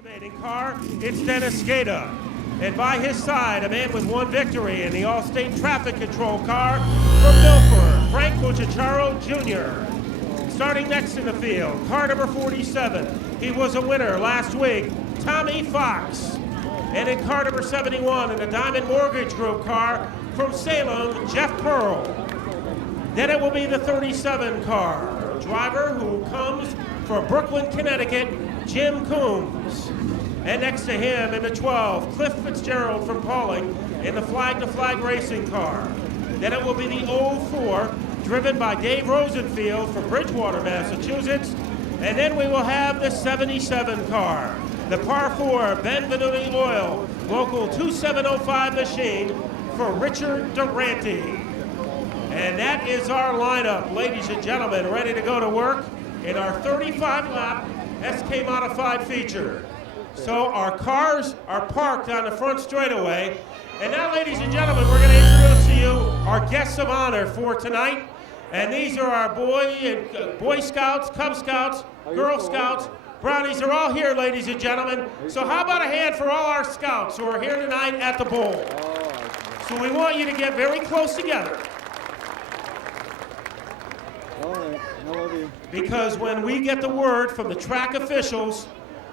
Excavating car, it's Dennis Gaeta. And by his side, a man with one victory in the All-State Traffic Control car from Milford, Frank Waterford Jr. Starting next in the field, car number 47. He was a winner last week, Tommy Fox. And in car number 71, in the Diamond Mortgage Group car from Salem, Jeff Pearl. Then it will be the 37 car, a driver who comes from Brooklyn, Connecticut, Jim Coombs. And next to him in the 12, Cliff Fitzgerald from Pauling in the flag-to-flag racing car. Then it will be the 04, driven by Dave Rosenfield from Bridgewater, Massachusetts. And then we will have the 77 car, the par 4 Benvenuti Oil local 2705 machine for Richard Durante. And that is our lineup, ladies and gentlemen, ready to go to work in our 35-lap SK Modified feature. So our cars are parked on the front straightaway. And now, ladies and gentlemen, we're going to introduce to you our guests of honor for tonight. And these are our Boy Scouts, Cub Scouts, Girl Scouts, Brownies. They're all here, ladies and gentlemen. So how about a hand for all our Scouts who are here tonight at the bowl? So we want you to get very close together. All right, I love you. Because when we get the word from the track officials,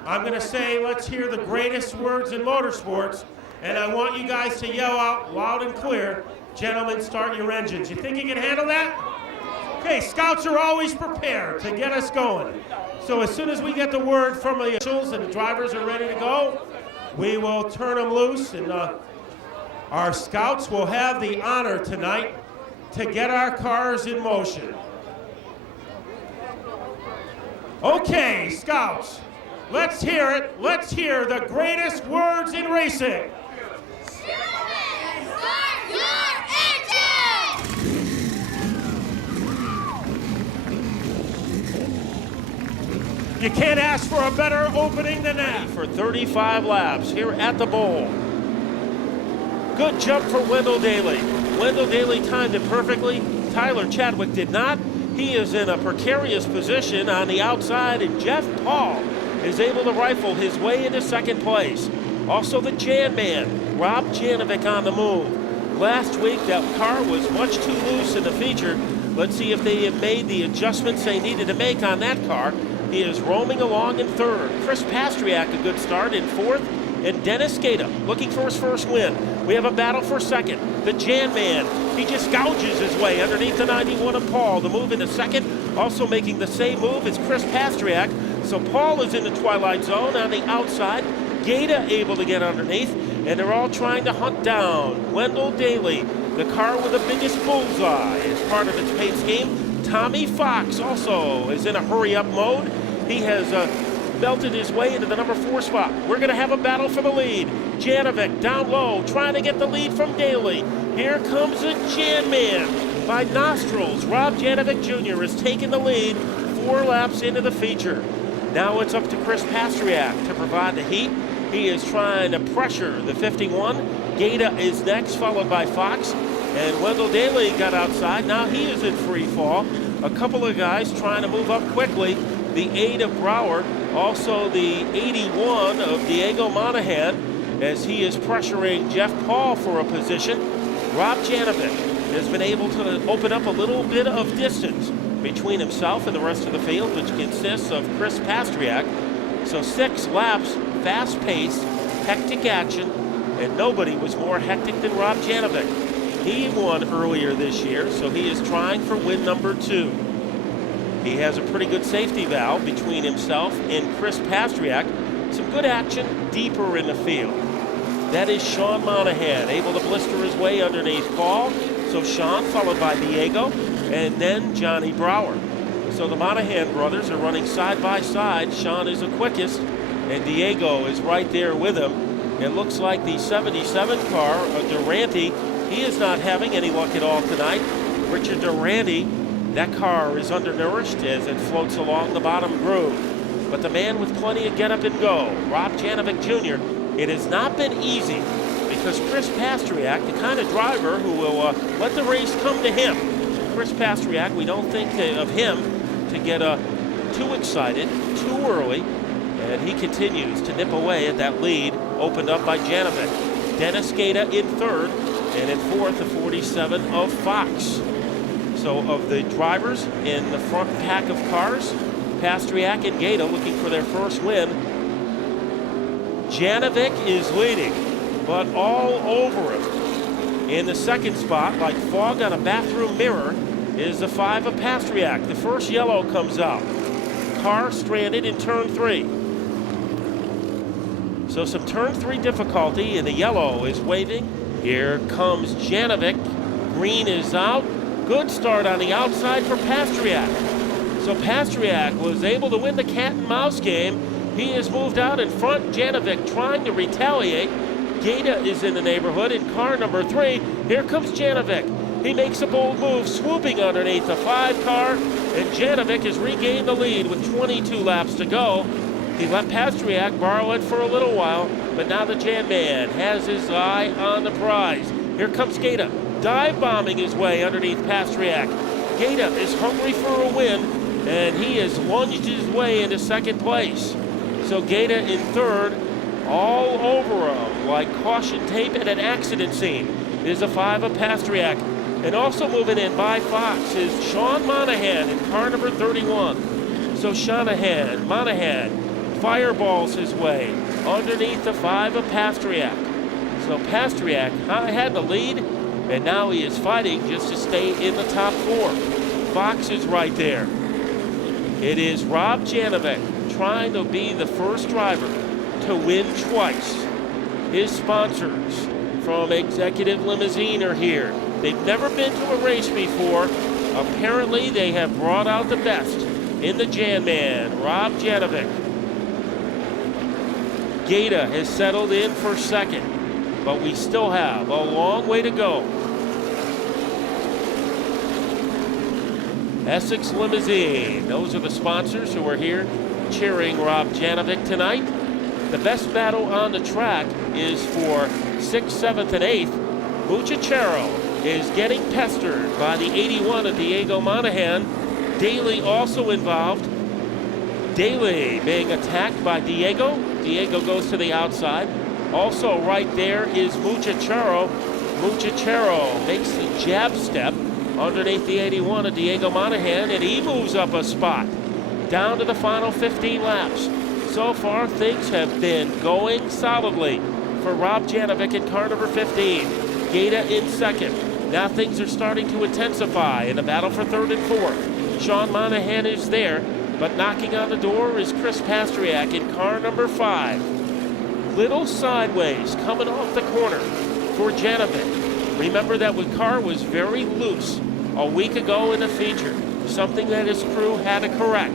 I'm going to say, let's hear the greatest words in motorsports, and I want you guys to yell out loud and clear, gentlemen, start your engines. You think you can handle that? Okay, Scouts are always prepared to get us going. So as soon as we get the word from the officials and the drivers are ready to go, we will turn them loose, and our Scouts will have the honor tonight to get our cars in motion. Okay, Scouts, let's hear it. Let's hear the greatest words in racing. Gentlemen, start your engine! You can't ask for a better opening than that. For 35 laps here at the bowl. Good jump for Wendell Daly. Wendell Daly timed it perfectly. Tyler Chadwick did not. He is in a precarious position on the outside, and Jeff Paul is able to rifle his way into second place. Also the Jan Man, Rob Janovic on the move. Last week that car was much too loose in the feature. Let's see if they have made the adjustments they needed to make on that car. He is roaming along in third. Chris Pastriak a good start in fourth. And Dennis Gaeta looking for his first win. We have a battle for second. The Jan Man, he just gouges his way underneath the 91 of Paul. The move into second, also making the same move as Chris Pastriak. So Paul is in the twilight zone on the outside. Gaeta able to get underneath, and they're all trying to hunt down Wendell Daly, the car with the biggest bullseye as part of its paint scheme. Tommy Fox also is in a hurry-up mode. He has belted his way into the number 4 spot. We're going to have a battle for the lead. Janovic down low, trying to get the lead from Daly. Here comes the Jan Man by nostrils. Rob Janovic Jr. is taking the lead 4 laps into the feature. Now it's up to Chris Pastriak to provide the heat. He is trying to pressure the 51. Gaeta is next, followed by Fox. And Wendell Daly got outside. Now he is in free fall. A couple of guys trying to move up quickly. The 8 of Brower, also the 81 of Diego Monahan, as he is pressuring Jeff Paul for a position. Rob Janovic has been able to open up a little bit of distance between himself and the rest of the field, which consists of Chris Pastriak. So 6 laps, fast-paced, hectic action, and nobody was more hectic than Rob Janovic. He won earlier this year, so he is trying for win number 2. He has a pretty good safety valve between himself and Chris Pastriak. Some good action deeper in the field. That is Sean Monahan, able to blister his way underneath Paul. So Sean, followed by Diego, and then Johnny Brower. So the Monahan brothers are running side by side. Sean is the quickest, and Diego is right there with him. It looks like the 77 car of Durante, he is not having any luck at all tonight. Richard Durante, that car is undernourished as it floats along the bottom groove. But the man with plenty of get up and go, Rob Janovic Jr., it has not been easy because Chris Pastriak, the kind of driver who will let the race come to him. Chris Pastriak, we don't think of him to get too excited too early. And he continues to nip away at that lead opened up by Janovic. Dennis Gata in third, and in fourth, the 47 of Fox. So of the drivers in the front pack of cars, Pastriak and Gata looking for their first win. Janovic is leading, but all over him. In the second spot, like fog on a bathroom mirror, is the 5 of Pastriak. The first yellow comes out. Car stranded in turn 3. So some turn 3 difficulty, and the yellow is waving. Here comes Janovic. Green is out. Good start on the outside for Pastriak. So Pastriak was able to win the cat and mouse game. He has moved out in front. Janovic trying to retaliate. Gata is in the neighborhood in car number 3. Here comes Janovic. He makes a bold move, swooping underneath the 5 car, and Janovic has regained the lead with 22 laps to go. He let Pastriak borrow it for a little while, but now the Jan man has his eye on the prize. Here comes Gata, dive bombing his way underneath Pastriak. Gata is hungry for a win, and he has lunged his way into second place. So Gata in third, all over him like caution tape at an accident scene, is the 5 of Pastriak. And also moving in by Fox is Sean Monahan in car number 31. So Monahan fireballs his way underneath the 5 of Pastriak. So Pastriak had the lead, and now he is fighting just to stay in the top 4. Fox is right there. It is Rob Janovic trying to be the first driver to win twice. His sponsors from Executive Limousine are here. They've never been to a race before. Apparently, they have brought out the best in the Jan man, Rob Janovic. Gata has settled in for second, but we still have a long way to go. Essex Limousine, those are the sponsors who are here cheering Rob Janovic tonight. The best battle on the track is for 6th, 7th, and 8th. Muchachero is getting pestered by the 81 of Diego Monahan. Daly also involved. Daly being attacked by Diego. Diego goes to the outside. Also right there is Muchachero. Muchachero makes the jab step underneath the 81 of Diego Monahan, and he moves up a spot down to the final 15 laps. So far, things have been going solidly for Rob Janovic in car number 15. Gata in second. Now things are starting to intensify in the battle for third and fourth. Sean Monahan is there, but knocking on the door is Chris Pastriak in car number 5. Little sideways coming off the corner for Janovic. Remember that the car was very loose a week ago in the feature, something that his crew had to correct.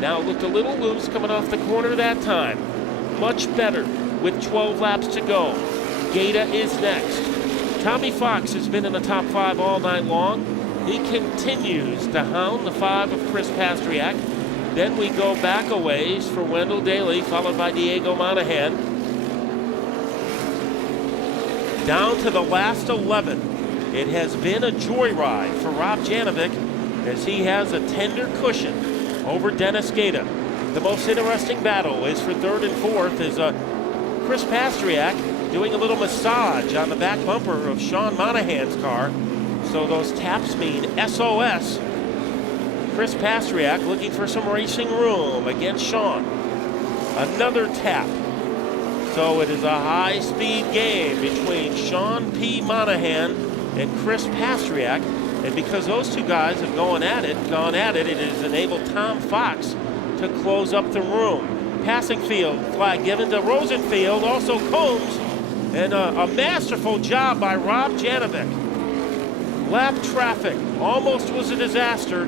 Now it looked a little loose coming off the corner that time. Much better with 12 laps to go. Gata is next. Tommy Fox has been in the top 5 all night long. He continues to hound the 5 of Chris Pastriak. Then we go back a ways for Wendell Daly, followed by Diego Monahan. Down to the last 11. It has been a joyride for Rob Janovic as he has a tender cushion over Dennis Gata. The most interesting battle is for third and fourth is Chris Pastriak doing a little massage on the back bumper of Sean Monahan's car. So those taps mean SOS. Chris Pastriak looking for some racing room against Sean. Another tap. So it is a high-speed game between Sean P. Monahan and Chris Pastriak. And because those two guys have gone at it, it has enabled Tom Fox to close up the room. Passing field flag given to Rosenfield, also Combs, and a masterful job by Rob Janovic. Lap traffic almost was a disaster,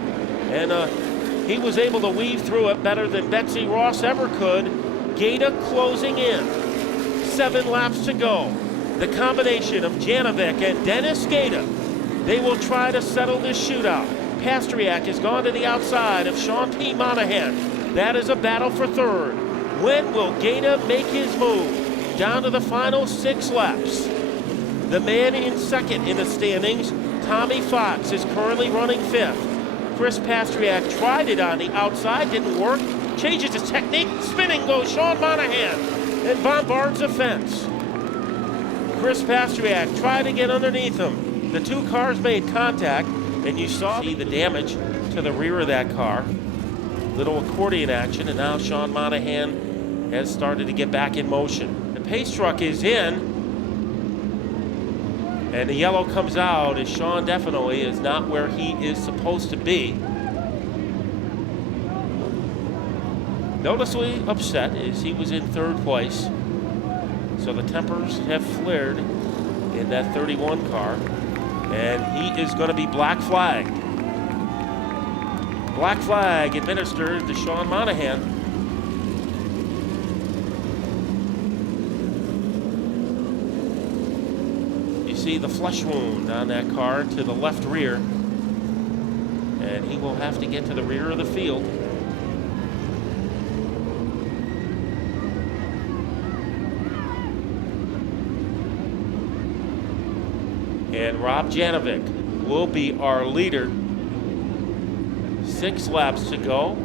and he was able to weave through it better than Betsy Ross ever could. Gata closing in. 7 laps to go. The combination of Janovic and Dennis Gata, they will try to settle this shootout. Pastriak has gone to the outside of Sean P. Monahan. That is a battle for third. When will Gata make his move? Down to the final 6 laps. The man in second in the standings, Tommy Fox, is currently running 5th. Chris Pastriak tried it on the outside, didn't work. changes his technique, spinning goes Sean Monahan, and bombards the fence. Chris Pastriak tried to get underneath him. The two cars made contact, and you saw the damage to the rear of that car. Little accordion action, and now Sean Monahan has started to get back in motion. The pace truck is in, and the yellow comes out as Sean definitely is not where he is supposed to be. Noticeably upset as he was in third place. So the tempers have flared in that 31 car, and he is going to be black flagged. Black flag administered to Sean Monahan. You see the flesh wound on that car to the left rear, and he will have to get to the rear of the field. And Rob Janovic will be our leader. 6 laps to go.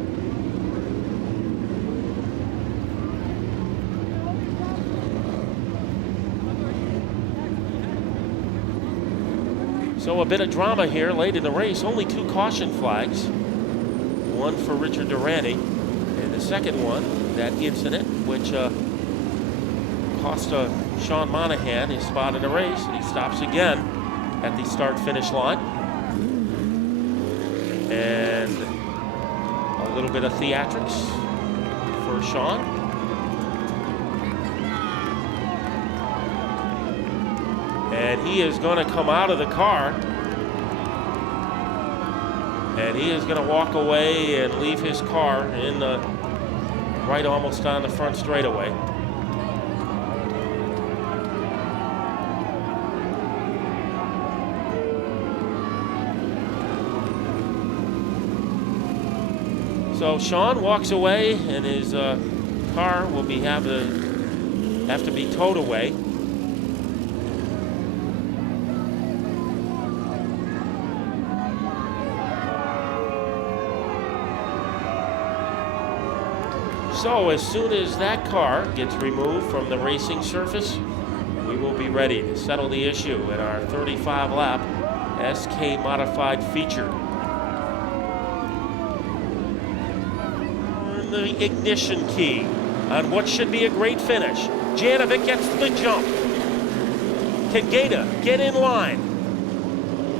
So a bit of drama here late in the race. Only 2 caution flags. One for Richard Durante, and the second one, that incident, which cost Sean Monahan his spot in the race, and he stops again at the start-finish line. And a little bit of theatrics for Sean. And he is going to come out of the car, and he is going to walk away and leave his car in the right almost on the front straightaway. So Sean walks away, and his car will have to be towed away. So as soon as that car gets removed from the racing surface, we will be ready to settle the issue in our 35-lap SK modified feature. The ignition key on what should be a great finish. Janovic gets the jump. Can Gaeta get in line?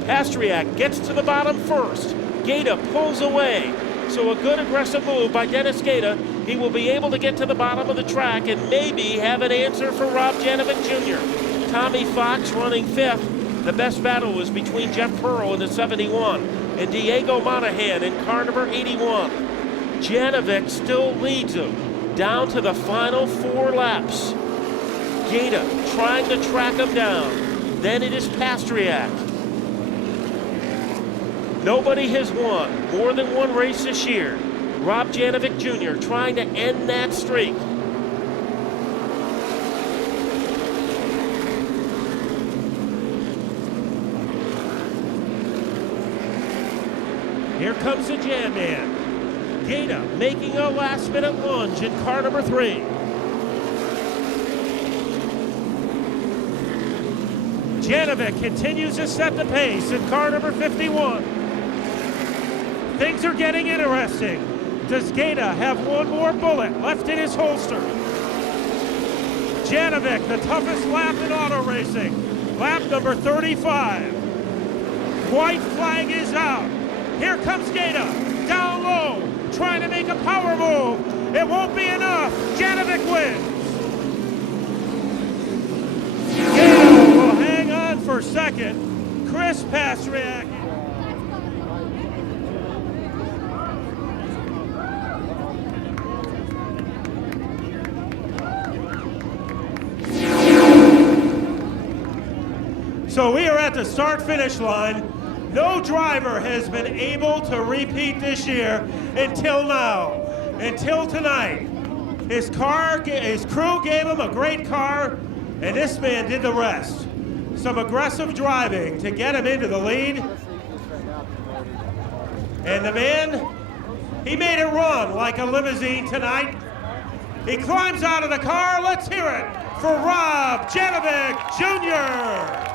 Pastriak gets to the bottom first. Gaeta pulls away. So a good aggressive move by Dennis Gaeta. He will be able to get to the bottom of the track and maybe have an answer for Rob Janovic Jr. Tommy Fox running 5th. The best battle was between Jeff Pearl in the 71 and Diego Monahan in car number 81. Janovic still leads him down to the final 4 laps. Gaeta trying to track him down. Then it is Pastriak. Nobody has won more than one race this year. Rob Janovic Jr. trying to end that streak. Here comes the Jam Man. Gaeta making a last-minute lunge in car number 3. Janovic continues to set the pace in car number 51. Things are getting interesting. Does Gaeta have one more bullet left in his holster? Janovic, the toughest lap in auto racing. Lap number 35. White flag is out. Here comes Gaeta, down low, trying to make a power move. It won't be enough. Janovic wins. Gaeta will hang on for second. Chris Pastriak. So we are at the start-finish line. No driver has been able to repeat this year until now, until tonight. His crew gave him a great car, and this man did the rest. Some aggressive driving to get him into the lead. And the man He made it run like a limousine tonight. He climbs out of the car. Let's hear it for Rob Janovic Jr.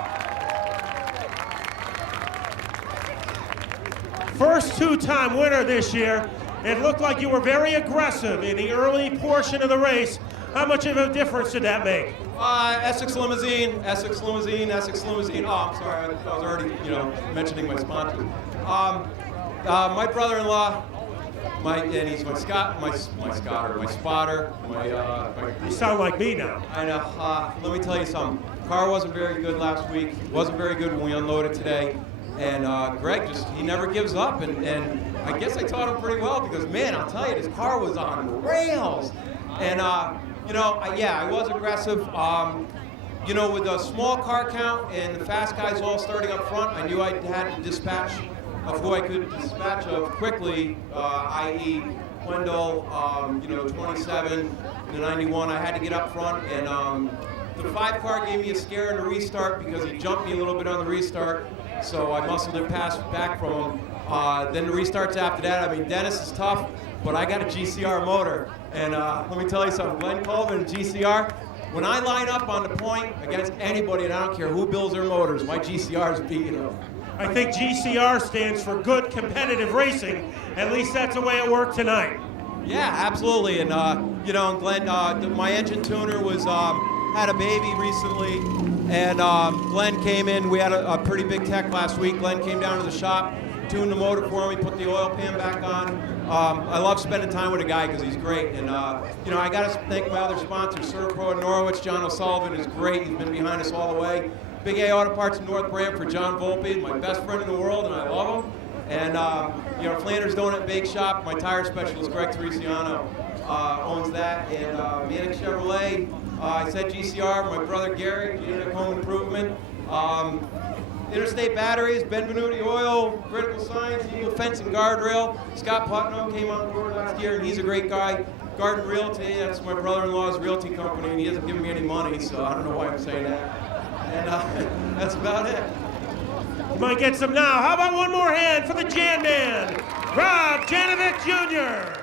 First two-time winner this year. It looked like you were very aggressive in the early portion of the race. How much of a difference did that make? Essex Limousine, Essex Limousine, Essex Limousine. Oh, I'm sorry, I was already, mentioning my sponsors. My brother-in-law, and he's my spotter. You sound like me now. I know. Let me tell you something. Car wasn't very good last week. Wasn't very good when we unloaded today. And Greg he never gives up. And I guess I taught him pretty well because, man, I'll tell you, this car was on rails. And, I was aggressive. With a small car count and the fast guys all starting up front, I knew I had to dispatch of who I could dispatch of quickly, i.e. Wendell, 27, the 91. I had to get up front, and the 5 car gave me a scare in the restart because he jumped me a little bit on the restart, so I muscled it back from him. Then the restarts after that, Dennis is tough, but I got a GCR motor, and let me tell you something, Glenn Colvin, GCR, when I line up on the point against anybody, and I don't care who builds their motors, my GCR is beating them. I think GCR stands for good competitive racing. At least that's the way it worked tonight. Yeah, absolutely. And Glenn, my engine tuner had a baby recently, and Glenn came in. We had a pretty big tech last week. Glenn came down to the shop, tuned the motor for me, put the oil pan back on. I love spending time with a guy because he's great. And I got to thank my other sponsors, Servpro in Norwich. John O'Sullivan is great. He's been behind us all the way. Big A Auto Parts in North Brantford, John Volpe, my best friend in the world, and I love him. And Flanders Donut Bake Shop, my tire specialist, Greg Teresiano, owns that. And Manic Chevrolet, I said GCR, my brother Gary, Unit Home Improvement. Interstate Batteries, Benvenuti Oil, Critical Science, Eagle Fence and Guardrail. Scott Putnam came on board last year, and he's a great guy. Garden Realty, that's my brother-in-law's realty company, and he hasn't given me any money, so I don't know why I'm saying that. And that's about it. You might get some now. How about one more hand for the Jan Man, Rob Janovic Jr.